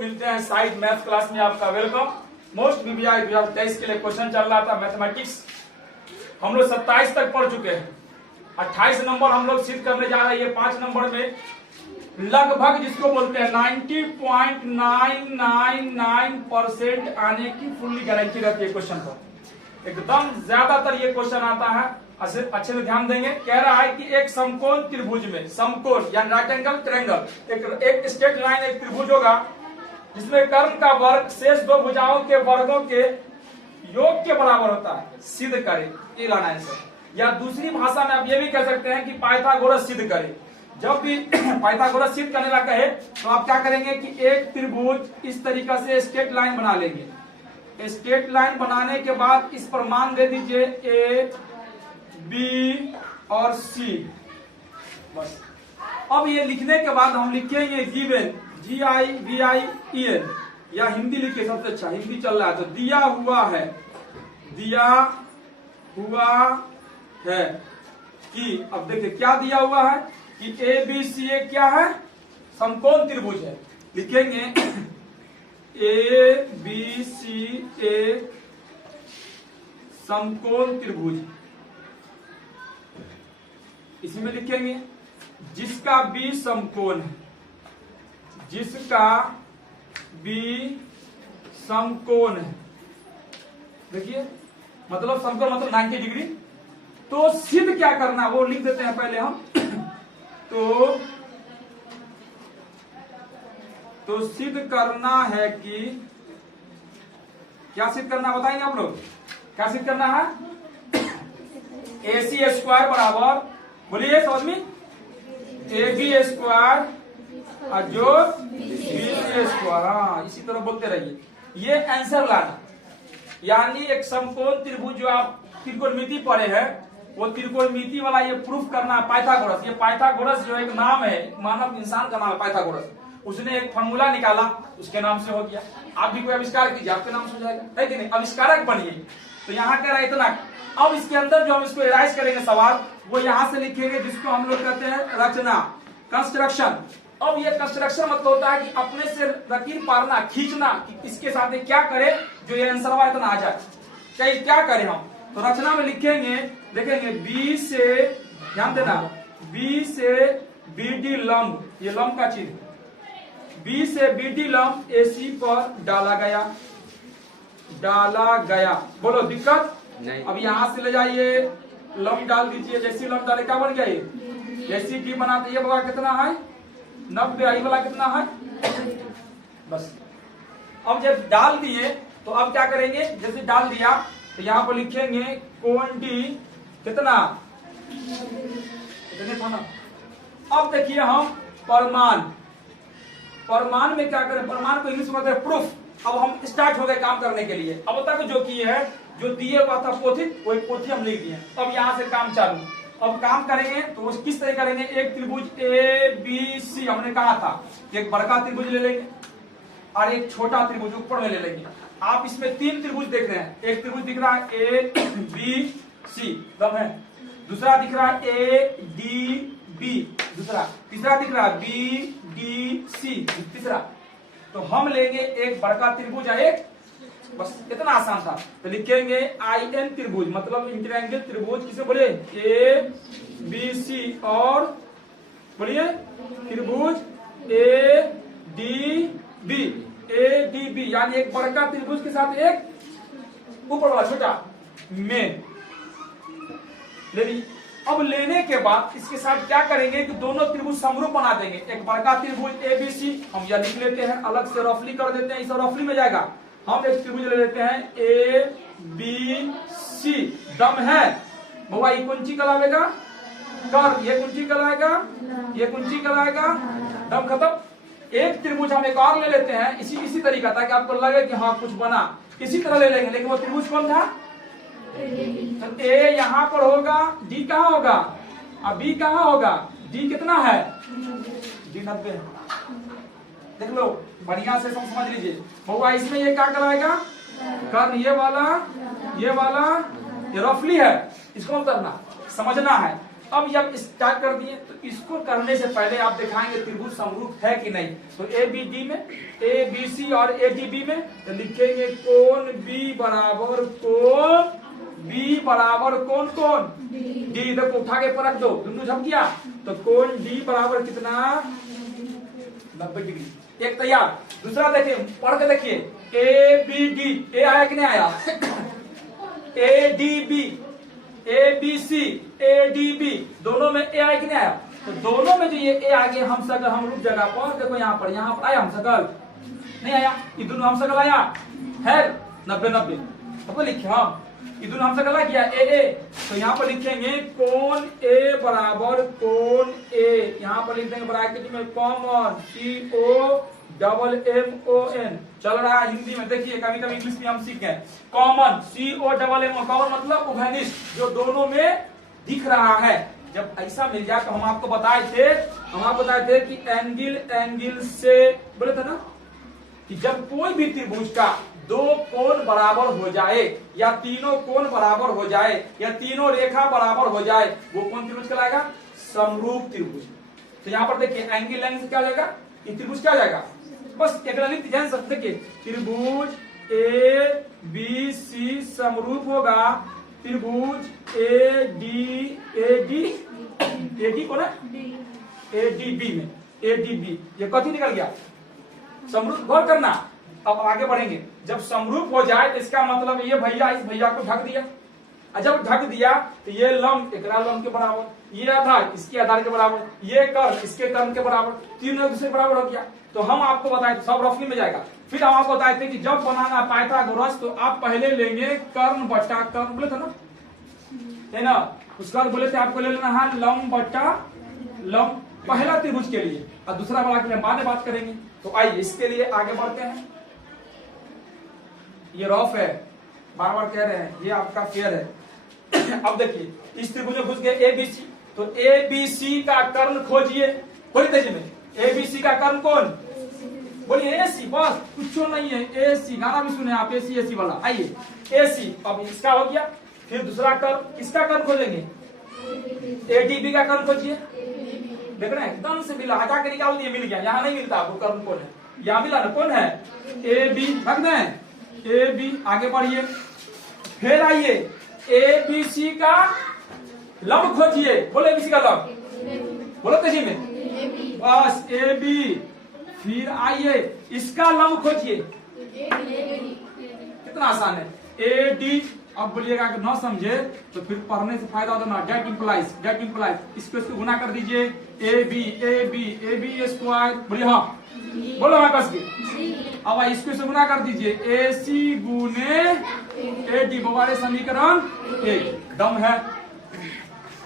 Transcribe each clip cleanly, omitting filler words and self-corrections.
मिलते हैं side math class में। आपका वेलकम। मोस्ट बीबीआई 2023 के लिए क्वेश्चन चल रहा था मैथमेटिक्स। हम लोग 27 तक पढ़ चुके हैं। 28 नंबर हम लोग सिद्ध करने जा रहे हैं। ये 5 नंबर में लगभग जिसको बोलते हैं 90.999% आने की फुल्ली गारंटी रहती है क्वेश्चन पर। एकदम ज्यादातर ये क्वेश्चन आता है। अच्छे से ध्यान देंगे। कह रहा है कि एक समकोण त्रिभुज में, समकोण यानी राइट एंगल ट्रायंगल, एक स्ट्रेट लाइन एक त्रिभुज होगा जिसमें कर्ण का वर्ग शेष दो भुजाओं के वर्गों के योग के बराबर होता है, सिद्ध करे। ये लाना आंसर। या दूसरी भाषा में आप ये भी कह सकते हैं कि पाइथागोरस सिद्ध करे। जब भी पाइथागोरस सिद्ध करने का कहे तो आप क्या करेंगे कि एक त्रिभुज इस तरीका से स्ट्रेट लाइन बना लेंगे। स्ट्रेट लाइन बनाने के बाद इस पर मान दे दीजिए ए बी और सी। बस अब ये लिखने के बाद हम लिखेंगे गिवन, GIVIEN, या हिंदी लिखिए सबसे अच्छा, हिंदी चल रहा है तो दिया हुआ है, दिया हुआ है कि, अब देखिए क्या दिया हुआ है कि ABC एक क्या है, समकोण त्रिभुज है। लिखेंगे ABC एक समकोण त्रिभुज। इसी में लिखेंगे जिसका B समकोण है, जिसका B समकोण है। देखिए मतलब समकोण मतलब 90 डिग्री। तो सिद्ध क्या करना वो लिख देते हैं पहले हम। तो सिद्ध करना है कि, क्या सिद्ध करना बताएंगे आप लोग, क्या सिद्ध करना है? AC स्क्वायर बराबर, बोलिए समझ में, AB स्क्वायर और जो BC स्क्वायर, हाँ इसी तरह बोलते रहिए। ये आंसर लाना, यानी एक समकोण त्रिभुज जो आप त्रिकोणमिति पढ़े हैं वो त्रिकोणमिति वाला ये प्रूफ करना है। पाइथागोरस, ये पाइथागोरस जो एक नाम है, मानव इंसान का नाम है पाइथागोरस। उसने एक फॉर्मूला निकाला, उसके नाम से हो गया। आप भी कोई आविष्कार कीजिए, आपके नाम से हो जाएगा, है कि नहीं? आविष्कारक बनिए। तो यहाँ कह रहा है इतना। अब इसके अंदर जो हम इसको एराइज करेंगे सवाल, वो यहाँ से लिखेंगे जिसको हम लोग कहते हैं रचना, कंस्ट्रक्शन। अब ये कंस्ट्रक्शन मतलब होता है कि अपने से लकीर पारना, खींचना कि इसके साथ क्या करे जो ये आंसर इतना आ जाए, चाहे क्या करें हम। तो रचना में लिखेंगे, देखेंगे B से, ध्यान देना, B से BD लंब, ये लंब का चीज, B से BD लंब AC पर डाला गया, डाला गया। बोलो दिक्कत नहीं। अब यहां से ले जाइए, लंब डाल दीजिए, जैसी लंब डाले क्या बन गया ये, जैसी D बनाते, ये बड़ा कितना है 90, आई वाला कितना है, बस। अब जब डाल दिए तो अब क्या करेंगे, जैसे डाल दिया तो यहाँ पर लिखेंगे कोण D कितना, था ना। अब देखिए हम परमाण, परमाण में क्या करें, परमाण को इंग्लिश में कहते हैं प्रूफ। अब हम स्टार्ट हो गए काम करने के लिए। अब तक जो किए है, जो दिए हुआ था पोथी, वही पोथी हम लिख दिए। अब यहाँ से काम चालू। अब काम करेंगे तो वो किस तरह करेंगे, एक त्रिभुज ABC हमने कहा था, एक बड़का त्रिभुज ले लेंगे और एक छोटा त्रिभुज ऊपर में ले लेंगे। आप इसमें 3 त्रिभुज देख रहे हैं। एक त्रिभुज दिख रहा है ABC, दम है। दूसरा दिख रहा है ADB, दूसरा। तीसरा दिख रहा है BDC, तीसरा। तो हम लेंगे एक बड़का त्रिभुज है एक, बस इतना आसान था। तो लिखेंगे IN त्रिभुज, मतलब इंट्रायंगल त्रिभुज। किसे बोले, ABC, और बोलिए त्रिभुज ADB, यानी एक बड़का त्रिभुज के साथ एक ऊपर वाला छोटा में ले ली। अब लेने के बाद इसके साथ क्या करेंगे कि दोनों त्रिभुज समरूप बना देंगे। एक बड़का त्रिभुज ABC हम यह लिख लेते हैं, अलग से रफली कर देते हैं, इस रफली में जाएगा। हम एक त्रिभुज ले लेते हैं ABC, दम है बाबा, ये कुंची करावेगा कर, ये कुंची कराएगा, ये कुंची कराएगा, दम खत्म। एक त्रिभुज हम एक और ले लेते हैं, इसी तरीका ताकि आपको लगे कि हाँ कुछ बना, इसी तरह ले लेंगे। लेकिन वो त्रिभुज कौन था, तो A यहाँ पर होगा, D कहाँ होगा, अब B कहाँ होगा, D कितना है, D 90 है। देख लो बढ़िया से समझ लीजिए। होगा इसमें ये क्या कराएगा, कर्ण, ये वाला, ये रफली है, इसको करना समझना है। अब जब स्टार्ट कर दिए तो इसको करने से पहले आप दिखाएंगे त्रिभुज समरूप है कि नहीं। तो ABD में, ABC और ADB में तो लिखेंगे कोण B बराबर कोण B बराबर कोण कोण D। देखो उठा के रख दो, दोनों झप गया तो कोण D बराबर कितना 90 डिग्री। एक तैयार। दूसरा देखिए, पढ़ के देखिए, ABD ए आया कि नहीं आया ADB ABC ADB दोनों में ए आया कि नहीं आया। तो दोनों में जो ये ए आ गया हम सकल हम रूप जगह पर, देखो यहाँ पर आया हम सकल नहीं आया, ये दोनों हम सकल आया है 90-90 तो लिखे हम ये दोनों हम सकल आ गया ए। तो यहाँ पर लिखेंगे कोण ए बराबर कोण ए, यहाँ पर लिख देंगे ब्रैकेट में कॉमन COMMON चल रहा है हिंदी में। देखिए कभी कभी इंग्लिश में हम सीख गए कॉमन COMMO, कॉमन मतलब उभयनिष्ठ जो दोनों में दिख रहा है। जब ऐसा मिल जाए तो हम आपको बताए थे कि एंगल से बोले थे ना कि जब कोई भी त्रिभुज का दो कोण बराबर हो जाए या तीनों कोण बराबर हो जाए या तीनों रेखा बराबर हो जाए वो कौन त्रिभुज कहलाएगा, समरूप त्रिभुज। तो यहाँ पर देखिए एंगल से क्या हो जाएगा, ये त्रिभुज क्या हो जाएगा, बस एक ललित ध्यान से देखिए त्रिभुज ABC समरूप होगा त्रिभुज AD कौन है ADB में, ADB ये कथी निकल गया समरूप। गौर करना, अब आगे बढ़ेंगे। जब समरूप हो जाए तो इसका मतलब ये भैया इस भैया को ढक दिया, और जब ढक दिया तो ये लंब एकरा लंब के बराबर, ये आधार इसके आधार के बराबर, ये कर्ण इसके कर्ण के बराबर, तीनों एक दूसरे के बराबर हो गया। तो हम आपको बताए तो सब रफली में जाएगा। फिर हम आपको बताए थे कि जब बनाना पाइथागोरस तो आप पहले लेंगे कर्ण बटा कर्ण, बोले थे ना, है ना। उसके बाद बोले थे आपको ले लेना है लंब बटा लंब, पहला त्रिभुज के लिए, और दूसरा वाला के लिए बाद में बात करेंगे। तो आइए इसके लिए आगे बढ़ते हैं। ये रफ है, बार बार कह रहे हैं, ये आपका फेयर है। अब देखिए इस त्रिभुज में घुस गए ABC, तो ABC का कर्ण खोजिए, बोलिए तेजी में ABC का कर्ण कौन, बोलिए AC, बस कुछ नहीं है AC, गाना भी सुने आप AC वाला। आइए AC, अब इसका हो गया। फिर दूसरा कर्ण, किसका कर्ण खोजेंगे, ADB का कर्ण खोजिए। देख रहे हैं एकदम से मिला, हटा के निकाल दिए, मिल गया। यहाँ नहीं मिलता आपको कर्ण कौन है, यहाँ मिला ना, कौन है AB, रख दें AB। आगे बढ़िए, फिर आइए ABC का लंब खोजिए, बोले ABC का लंब, बोलो तेजी में, बस AB। फिर आइए इसका लंब खोजिए, कितना आसान है AD। अब बोलिएगा कि ना समझे तो फिर पढ़ने से फायदा होता ना, डेट इंप्लाइज इसको गुना कर दीजिए AB स्क्वायर, बोलिए हाँ, बोलो हाँ कस के। अब इसको से गुना कर दीजिए AC गुने AD, बवारे समीकरण एकदम है,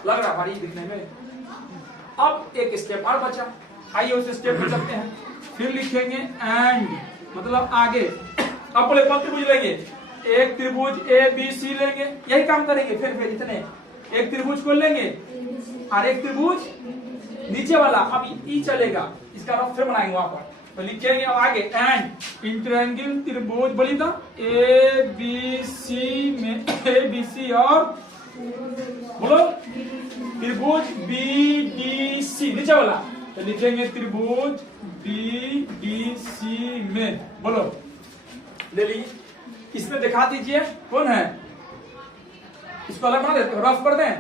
लग रहा भारी दिखने में। अब एक स्टेप और बचा, आइए उस स्टेप पे चलते हैं। फिर लिखेंगे एंड, मतलब आगे। अब बोले कौन त्रिभुज लेंगे, एक त्रिभुज ABC लेंगे, यही काम करेंगे। फिर इतने एक त्रिभुज को लेंगे और एक त्रिभुज नीचे वाला, अब ई चलेगा, इसका रफ फिर बनाएंगे वहां पर। तो लिखेंगे अब आगे एंड इंट्रायंगल त्रिभुज, बोलिए तो ABC में ABC और बोलो त्रिभुज BDC नीचे वाला, तो लिखेंगे त्रिभुज BDC में, बोलो ले लीजिए। इसमें दिखा दीजिए कौन है, इसको अलग बना देते, रफ कर दें,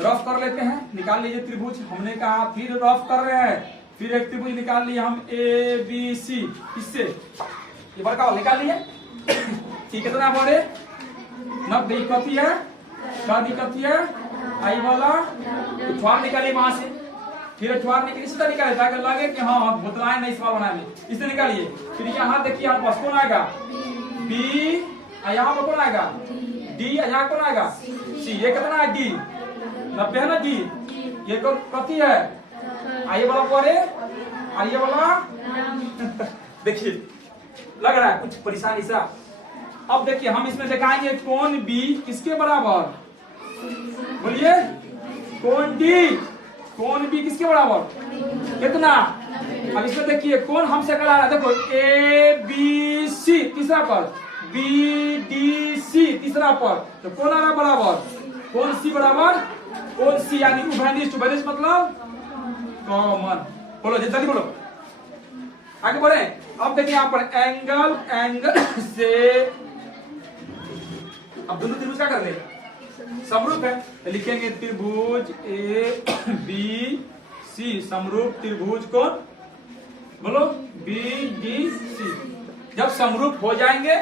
रफ कर लेते हैं, निकाल लीजिए त्रिभुज। हमने कहा फिर रफ कर रहे हैं, फिर एक त्रिभुज निकाल लिए हम ABC, इससे ये बड़का निकाल लिए। ठीक है, कितना बड़े 90 कथी है, शादी कथी है, आई वाला अठवार निकालिए वहां से, फिर अठवार निकालिए, इसी तरह निकालिए ताकि लगे कि हाँ बुतलाए नहीं सवाल बनाने, इससे निकालिए। फिर यहाँ देखिए यहाँ पास कौन आएगा B, यहाँ पर कौन आएगा D, यहाँ कौन आएगा C, ये कितना है D 90 है ना D, ये कथी है, आइए वाला पढ़े, आइए वाला देखिए लग रहा है कुछ परेशानी सा। अब देखिए हम इसमें दिखाएंगे कोण B किसके बराबर, बोलिए कोण B किसके बराबर, कितना। अब इसमें देखिए कौन हमसे करा रहा है, देखो ABC तीसरा पर, BDC तीसरा पर, तो कौन आ रहा बराबर, कौन C बराबर कौन सी, यानी उभयनिष्ठ। उभयनिष्ठ मतलब कॉमन। बोलो जल्दी बोलो, आगे बढ़े। अब देखिए यहाँ पर एंगल से, अब दोनों त्रिभुज क्या कर रहे हैं, समरूप है, तो लिखेंगे त्रिभुज ए बी सी समरूप त्रिभुज कौन, बोलो बी डी सी। जब समरूप हो जाएंगे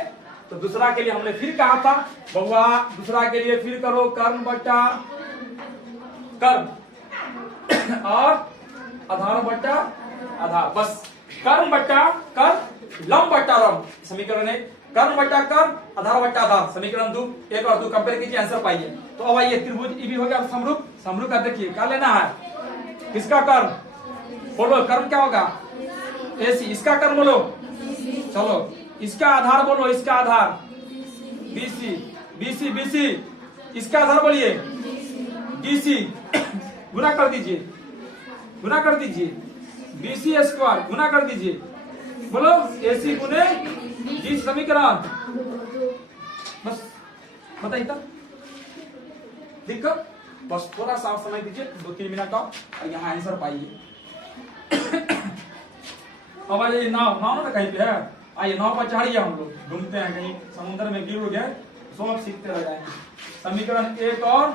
तो दूसरा के लिए हमने फिर कहा था बउआ, दूसरा के लिए फिर करो कर्म बट्टा कर्म और आधार बट्टा आधार, बस कर्म बट्टा कर्म, लंब बट्टा लंब, समीकरण 1। कर्म बट्टा कर्म, आधार बट्टा आधार, समीकरण 2। 1 और 2 कंपेयर कीजिए, आंसर पाइए। तो अब आइए त्रिभुज ई भी हो गया समरूप। समरूप का देखिए क्या लेना है, किसका कर्म, बोलो कर्म क्या होगा, एसी। इसका कर्म बोलो, चलो इसका आधार बोलो, इसका आधार बीसी, बीसी बीसी, इसका आधार बोलिए डीसी। गुना कर दीजिए, गुना कर दीजिए, बीसी स्क्वायर गुना कर दीजिए, बोलो एसी गुने डी समीकरण। बस बताइए तब दिक्कत, बस थोड़ा सा समय दीजिए 2-3 मिनट का, और यहाँ आंसर पाइए। अब आइए नाव ना कहीं पे है, आइए नाव पर चढ़िए, हम लोग घूमते हैं, कहीं समुद्र में गिर गए तो सब सीखते रह जाएंगे। समीकरण 1 और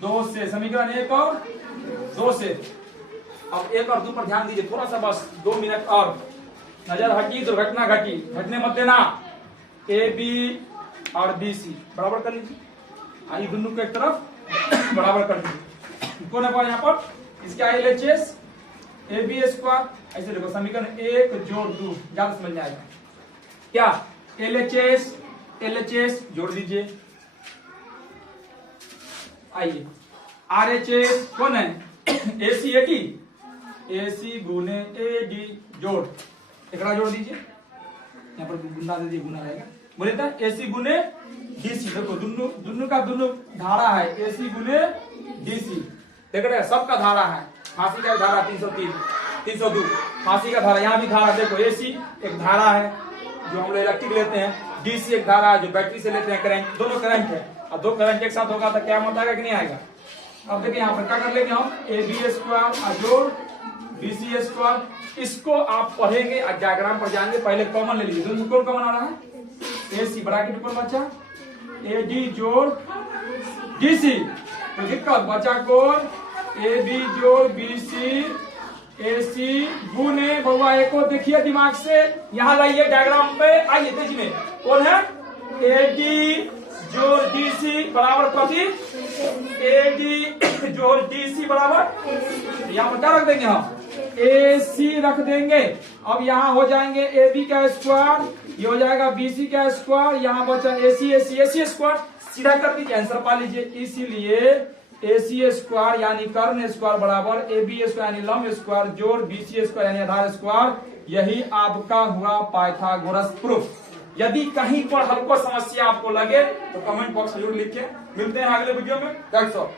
2 से, समीकरण 1 और 2 से। अब 1 और 2 पर ध्यान दीजिए थोड़ा सा, बस 2 मिनट और। नजर हटी दुर्घटना घटी, घटने मत देना। ए बी और बी सी बराबर कर लीजिए, आइए दोनों को एक तरफ बराबर कर दीजिए। कौन है यहाँ पर, इसका LHS ए बी स्क्वायर, ऐसे देखो समीकरण 1 जोड़ 2, ज्यादा समझ में आएगा क्या। LHS जोड़ दीजिए, आइए RHS कौन है, AC AD, AC गुने AD जोड़, एक जोड़ दीजिए, यहाँ पर गुना दे दीजिए, गुना रहेगा। बोले था AC गुने DC, देखो दोनों का दोनों धारा है, AC गुने DC, देख रहे हैं सबका धारा है। फांसी का धारा 303 302, फांसी का धारा, यहाँ भी धारा देखो, AC एक धारा है जो हम लोग इलेक्ट्रिक लेते हैं, DC एक धारा है जो बैटरी से लेते हैं करंट, दोनों करंट है। और 2 करंट एक साथ होगा तो क्या मत आएगा कि नहीं आएगा। अब देखिए यहाँ पर क्या कर लेंगे हम, AB स्क्वायर जोड़ BC स्क्वायर, इसको आप पढ़ेंगे और डायग्राम पर जाएंगे, पहले कॉमन ले लीजिए, दोनों कौन कॉमन आ रहा है, AC ब्रैकेट ऊपर बचा, AD जोड़ DC, तो दिक्कत बचा कौन, AB जोड़ BC, AC गुने, बउआ एक को देखिए दिमाग से, यहाँ लाइए डायग्राम पे, आइए तेजी में, कौन है AD जोड़ DC बराबर प्रति AD जोड़ DC बराबर, यहाँ पर क्या रख देंगे हम, AC रख देंगे। अब यहाँ हो जाएंगे AB का स्क्वायर, ये हो जाएगा BC का स्क्वायर, यहाँ बचा AC स्क्वायर, सीधा कर दीजिए, आंसर पा लीजिए। इसीलिए AC स्क्वायर यानी कर्ण स्क्वायर बराबर AB स्क्वायर यानी लंब स्क्वायर जोड़ BC स्क्वायर यानी आधार स्क्वायर, यही आपका हुआ पाइथागोरस प्रूफ। यदि कहीं पर हल्को समस्या आपको लगे तो कमेंट बॉक्स में जरूर लिखिए। मिलते हैं अगले वीडियो में। That's all.